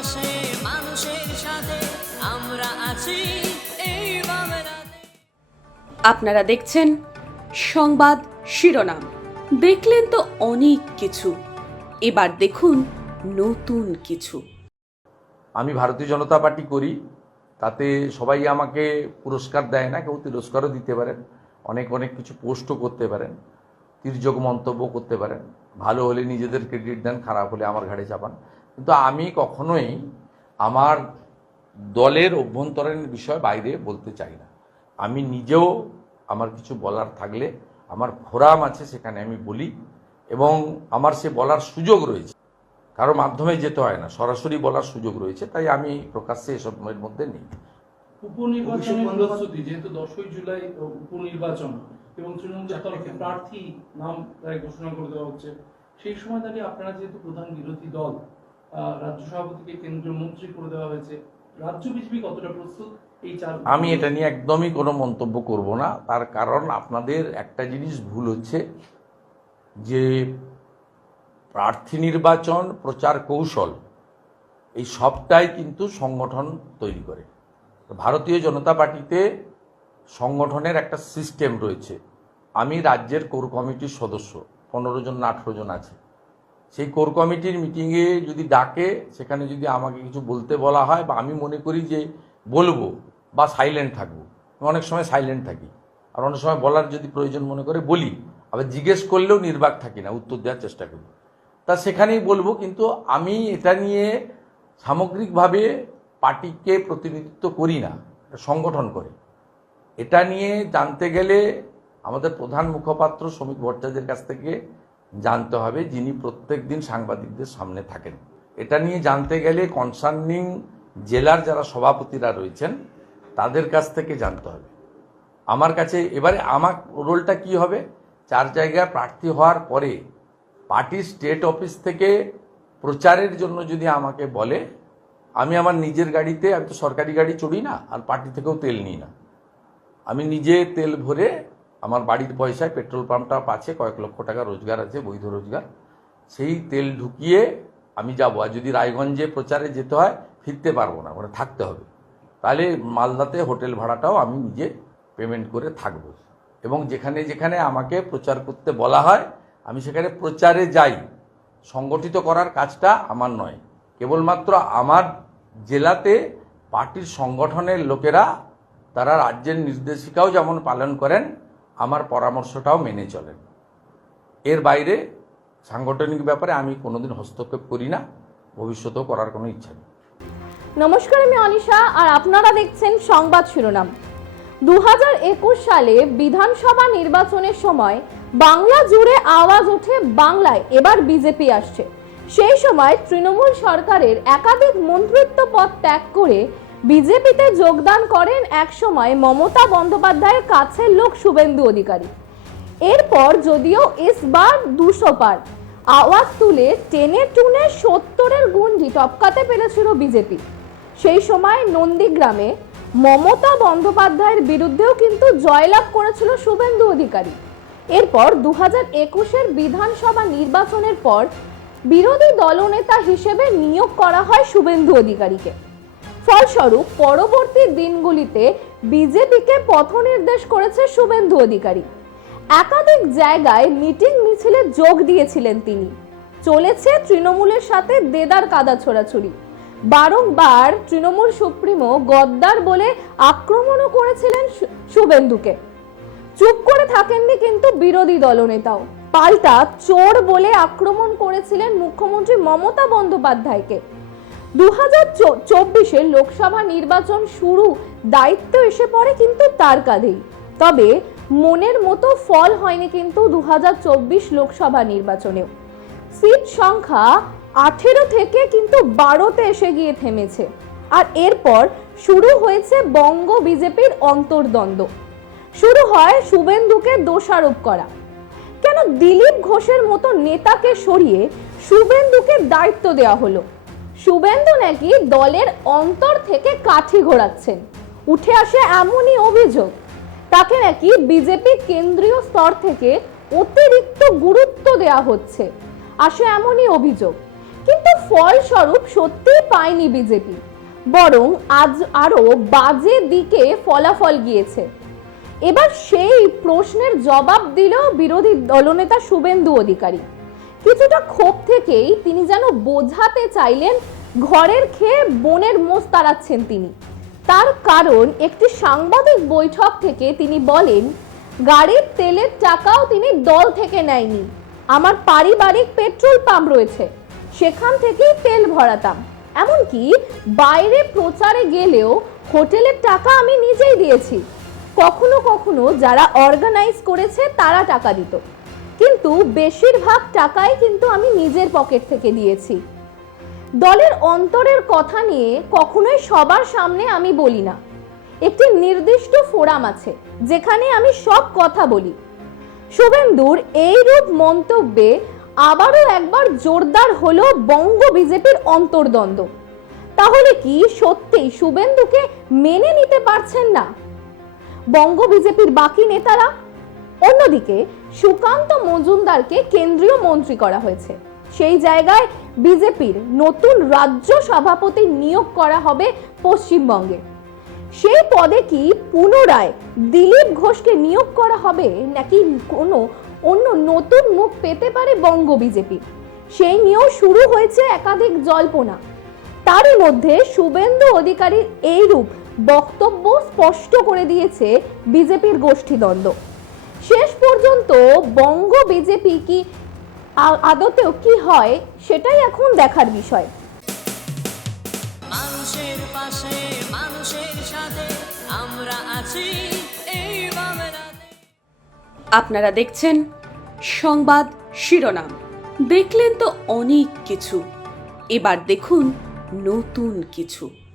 পাশে মানুষের সাথে আমরা আছি এই বাংলাতে। আপনারা দেখছেন সংবাদ শিরোনাম। দেখলেন তো অনেক কিছু, এবার দেখুন নতুন কিছু। আমি ভারতীয় জনতা পার্টি করি, তাতে সবাই আমাকে পুরস্কার দেয় না, কেউ তিরস্কারও দিতে পারেন, অনেক কিছু পোস্টও করতে পারেন, তির্যক মন্তব্য করতে পারেন, ভালো হলে নিজেদের ক্রেডিট দেন, খারাপ হলে আমার ঘাড়ে চাপান। কিন্তু আমি কখনোই আমার দলের অভ্যন্তরীণ বিষয় বাইরে বলতে চাই না। আমি নিজেও আমার কিছু বলার থাকলে আমার ফোরাম আছে, সেখানে আমি বলি, এবং আমার সে বলার সুযোগ রয়েছে। কারো মাধ্যমে যেতে হয় না, সরাসরি বলার সুযোগ রয়েছে, তাই আমি প্রকাশ্যে এসবের মধ্যে নেই। উপনির্বাচনের প্রস্তুতি, যেহেতু 10ই জুলাই উপনির্বাচন এবং তৃণমূলের তরফে প্রার্থী নাম প্রায় ঘোষণা করে দেওয়া হচ্ছে, সেই সময় দাঁড়িয়ে আপনারা যেহেতু প্রধান বিরোধী দল, রাজ্য সভাপতিকে কেন্দ্রীয় মন্ত্রী করে দেওয়া হয়েছে, রাজ্য বিজেপি কতটা প্রস্তুত এই চার? আমি এটা নিয়ে একদমই কোনো মন্তব্য করব না। তার কারণ আপনাদের একটা জিনিস ভুল হচ্ছে, যে প্রার্থী নির্বাচন, প্রচার কৌশল, এই সবটাই কিন্তু সংগঠন তৈরি করে। ভারতীয় জনতা পার্টিতে সংগঠনের একটা সিস্টেম রয়েছে। আমি রাজ্যের কোর কমিটির সদস্য, 15 জন না 18 জন আছে। সেই কোর কমিটির মিটিংয়ে যদি ডাকে, সেখানে যদি আমাকে কিছু বলতে বলা হয়, বা আমি মনে করি যে বলবো বা সাইলেন্ট থাকবো, অনেক সময় সাইলেন্ট থাকি, আর অনেক সময় বলার যদি প্রয়োজন মনে করে বলি, আবার জিজ্ঞেস করলেও নির্বাক থাকি না, উত্তর দেওয়ার চেষ্টা করি, তা সেখানেই বলবো। কিন্তু আমি এটা নিয়ে সামগ্রিকভাবে পার্টিকে প্রতিনিধিত্ব করি না, সংগঠন করে। এটা নিয়ে জানতে গেলে আমাদের প্রধান মুখপাত্র শ্রমিক ভট্টাচার্যের কাছ থেকে জানতে হবে, যিনি প্রত্যেক দিন সাংবাদিকদের সামনে থাকেন। এটা নিয়ে জানতে গেলে কনসার্নিং জেলার যারা সভাপতিরা রয়েছেন তাদের কাছ থেকে জানতে হবে। আমার কাছে এবারে আমার রোলটা কি হবে, 4 জায়গায় প্রার্থী হওয়ার পরে পার্টির স্টেট অফিস থেকে প্রচারের জন্য যদি আমাকে বলে, আমি আমার নিজের গাড়িতে, আমি তো সরকারি গাড়ি চড়ি না, আর পার্টি থেকেও তেল নিই না, আমি নিজে তেল ভরে আমার বাড়ির পয়সায়, পেট্রোল পাম্পটা আছে, কয়েক লক্ষ টাকা রোজগার আছে, বৈধ রোজগার, সেই তেল ঢুকিয়ে আমি যাব। আর যদি রায়গঞ্জে প্রচারে যেতে হয়, ফিরতে পারবো না, ওখানে থাকতে হবে, তাহলে মালদাতে হোটেল ভাড়াটাও আমি নিজে পেমেন্ট করে থাকব। এবং যেখানে যেখানে আমাকে প্রচার করতে বলা হয়, আমি সেখানে প্রচারে যাই। সংগঠিত করার কাজটা আমার নয়, কেবলমাত্র আমার জেলাতে পার্টির সংগঠনের লোকেরা, তারা রাজ্যের নির্দেশিকাও যেমন পালন করেন, আমার পরামর্শটাও মেনে চলেন। এর বাইরে সাংগঠনিক ব্যাপারে আমি কোনোদিন হস্তক্ষেপ করি না, ভবিষ্যতেও করার কোনো ইচ্ছা নেই। নমস্কার, আমি অনিশা, আর আপনারা দেখছেন সংবাদ শিরোনাম। 2021 সালে বিধানসভা নির্বাচনের সময় বাংলা জুড়ে আওয়াজ ওঠে, বাংলায় এবার বিজেপি আসছে। সেই সময় তৃণমূল সরকারের একাধিক মন্ত্রিত্ব পদ ত্যাগ করে বিজেপিতে যোগদান করেন একসময় মমতা বন্দ্যোপাধ্যায়ের কাছের লোক শুভেন্দু অধিকারী। এরপর যদিও ইসবার 200 পার, আওয়াজ তুলে টেনে টুনে 70-এর গুন্ডি টপকাতে পেরেছিল বিজেপি। সেই সময় নন্দীগ্রামে মমতা বন্দ্যোপাধ্যায়ের বিরুদ্ধেও কিন্তু জয়লাভ করেছিল শুভেন্দু অধিকারী। এরপর 2021-এর বিধানসভা নির্বাচনের পর বিরোধী দলনেতা হিসেবে নিয়োগ করা হয় শুভেন্দু অধিকারীকে। ফলস্বরূপ পরবর্তী দিনগুলিতে বিজেপিকে পথনির্দেশ করেছে শুভেন্দু অধিকারী। একাধিক জায়গায় মিটিং মিছিলে যোগ দিয়েছিলেন তিনি। চলেছে তৃণমূলের সাথে দেদার কাদা ছোড়াছুড়ি। বারংবার তৃণমূল সুপ্রিমো গদ্দার বলে আক্রমণও করেছিলেন শুভেন্দুকে। চুপ করে থাকেননি কিন্তু বিরোধী দলনেতাও, পাল্টা চোর বলে আক্রমণ করেছিলেন মুখ্যমন্ত্রী মমতা বন্দ্যোপাধ্যায়কে। 2024-এর লোকসভা নির্বাচন শুরু, দায়িত্ব এসে পড়ে কিন্তু তার কাঁধেই। তবে মনের মতো ফল হয়নি কিন্তু 2024 লোকসভা নির্বাচনেও। সিট সংখ্যা 18 থেকে কিন্তু 12তে এসে গিয়ে থেমেছে। আর এরপর শুরু হয়েছে বঙ্গ বিজেপির অন্তর্দ্বন্দ্ব। শুরু হয় শুভেন্দুকে দোষারোপ করা। কেন দিলীপ ঘোষের মতো নেতাকে সরিয়ে শুভেন্দুকে দায়িত্ব দেওয়া হলো? শুভেন্দু নাকি দলের অন্তর থেকে কাঠি ঘোরাচ্ছেন। উঠে আসে এমনই অভিযোগ, তাকে নাকি বিজেপি কেন্দ্রীয় স্তর থেকে অতিরিক্ত গুরুত্ব দেওয়া হচ্ছে, আসে এমনই অভিযোগ। কিন্তু ফলস্বরূপ সত্যি পায়নি বিজেপি, বরং আজ আরো বাজে দিকে ফলাফল গিয়েছে। এবার সেই প্রশ্নের জবাব দিল বিরোধী দলনেতা শুভেন্দু অধিকারী। কিছুটা ক্ষোভ থেকেই তিনি যেন বোঝাতে চাইলেন ঘরের খেয়ে বনের মোষ তাড়াচ্ছেন তিনি। তার কারণ একটি সাংবাদিক বৈঠক থেকে তিনি বলেন, গাড়ির তেলের টাকাও তিনি দল থেকে নেয়নি, আমার পারিবারিক পেট্রোল পাম্প রয়েছে, সেখান থেকেই তেল ভরাতাম, এমনকি বাইরে প্রচারে গেলেও হোটেলের টাকা আমি নিজেই দিয়েছি, কখনো কখনো যারা অর্গানাইজ করেছে তারা টাকা দিত, কিন্তু বেশিরভাগ টাকাই কিন্তু আমি নিজের পকেট থেকে দিয়েছি। দলের অন্তরের কথা নিয়ে কখনোই সবার সামনে আমি বলি না, একটি নির্দিষ্ট ফোরাম আছে যেখানে আমি সব কথা বলি। শুভেন্দুর এইরূপ মন্তব্যে আবারও একবার জোরদার হলো বঙ্গ বিজেপির অন্তর্দ্বন্দ্ব। তাহলে কি সত্যিই শুভেন্দুকে মেনে নিতে পারছেন না বঙ্গ বিজেপির বাকি নেতারা? অন্যদিকে সুকান্ত মজুমদারকে কেন্দ্রীয় মন্ত্রী করা হয়েছে, সেই জায়গায় বিজেপির নতুন রাজ্য সভাপতি নিয়োগ করা হবে পশ্চিমবঙ্গে। সেই পদে কি পুনরায় দিলীপ ঘোষকে নিয়োগ করা হবে, নাকি কোনো অন্য নতুন মুখ পেতে পারে বঙ্গ বিজেপি? সেই নিয়েও শুরু হয়েছে একাধিক জল্পনা। তারই মধ্যে শুভেন্দু অধিকারীর এইরূপ বক্তব্য স্পষ্ট করে দিয়েছে বিজেপির গোষ্ঠীদ্বন্দ্ব। শেষ পর্যন্ত বঙ্গ বিজেপি কি আদতেও কি হয় সেটাই এখন দেখার বিষয়। মানুষের পাশে মানুষের সাথে আমরা আছি এই বাংলাতে। আপনারা দেখছেন সংবাদ শিরোনাম। দেখলেন তো অনেক কিছু, এবার দেখুন নতুন কিছু।